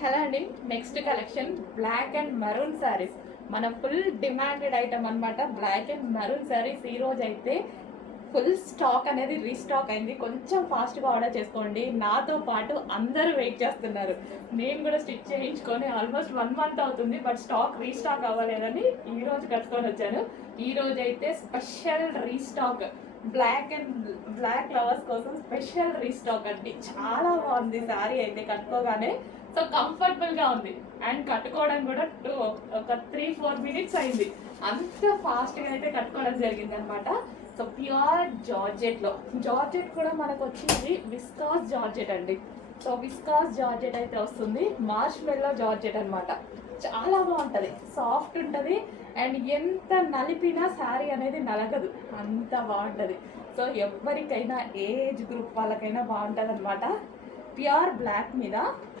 Hello అండి, next collection black and maroon saris. మన full demanded item అనమాట. బ్లాక్ అండ్ మరూన్ శారీస్ ఈ రోజు అయితే ఫుల్ స్టాక్ అనేది రీస్టాక్ అయింది. కొంచెం ఫాస్ట్గా ఆర్డర్ చేసుకోండి. నాతో పాటు అందరూ వెయిట్ చేస్తున్నారు. నేను కూడా స్టిచ్ చేయించుకొని ఆల్మోస్ట్ 1 month అవుతుంది, బట్ స్టాక్ రీస్టాక్ అవ్వలేదని ఈ రోజు కట్టుకొని వచ్చాను. ఈ రోజు అయితే స్పెషల్ రీస్టాక్ బ్లాక్ లవర్స్ కోసం స్పెషల్ రీస్టాక్ అండి. చాలా బాగుంది శారీ అయితే కట్టుకోగానే. సో కంఫర్టబుల్ గా ఉంది అండ్ కట్టుకోవడం కూడా ఒక 3-4 minutes అయింది. అంత ఫాస్ట్ గా అయితే కట్టుకోవడం జరిగింది అనమాట. సో ప్యూర్ జార్జెట్ కూడా మనకు వచ్చింది విస్కాస్ జార్జెట్ అండి. సో విస్కాస్ జార్జెట్ అయితే వస్తుంది. మార్ష్ మెల్లో జార్జెట్ అనమాట. చాలా బాగుంటుంది, సాఫ్ట్ ఉంటుంది అండ్ ఎంత నలిపినా శారీ అనేది నలగదు, అంత బాగుంటుంది. సో ఎవరికైనా ఏజ్ గ్రూప్ వాళ్ళకైనా బాగుంటుంది అనమాట. ప్యూర్ బ్లాక్ మీద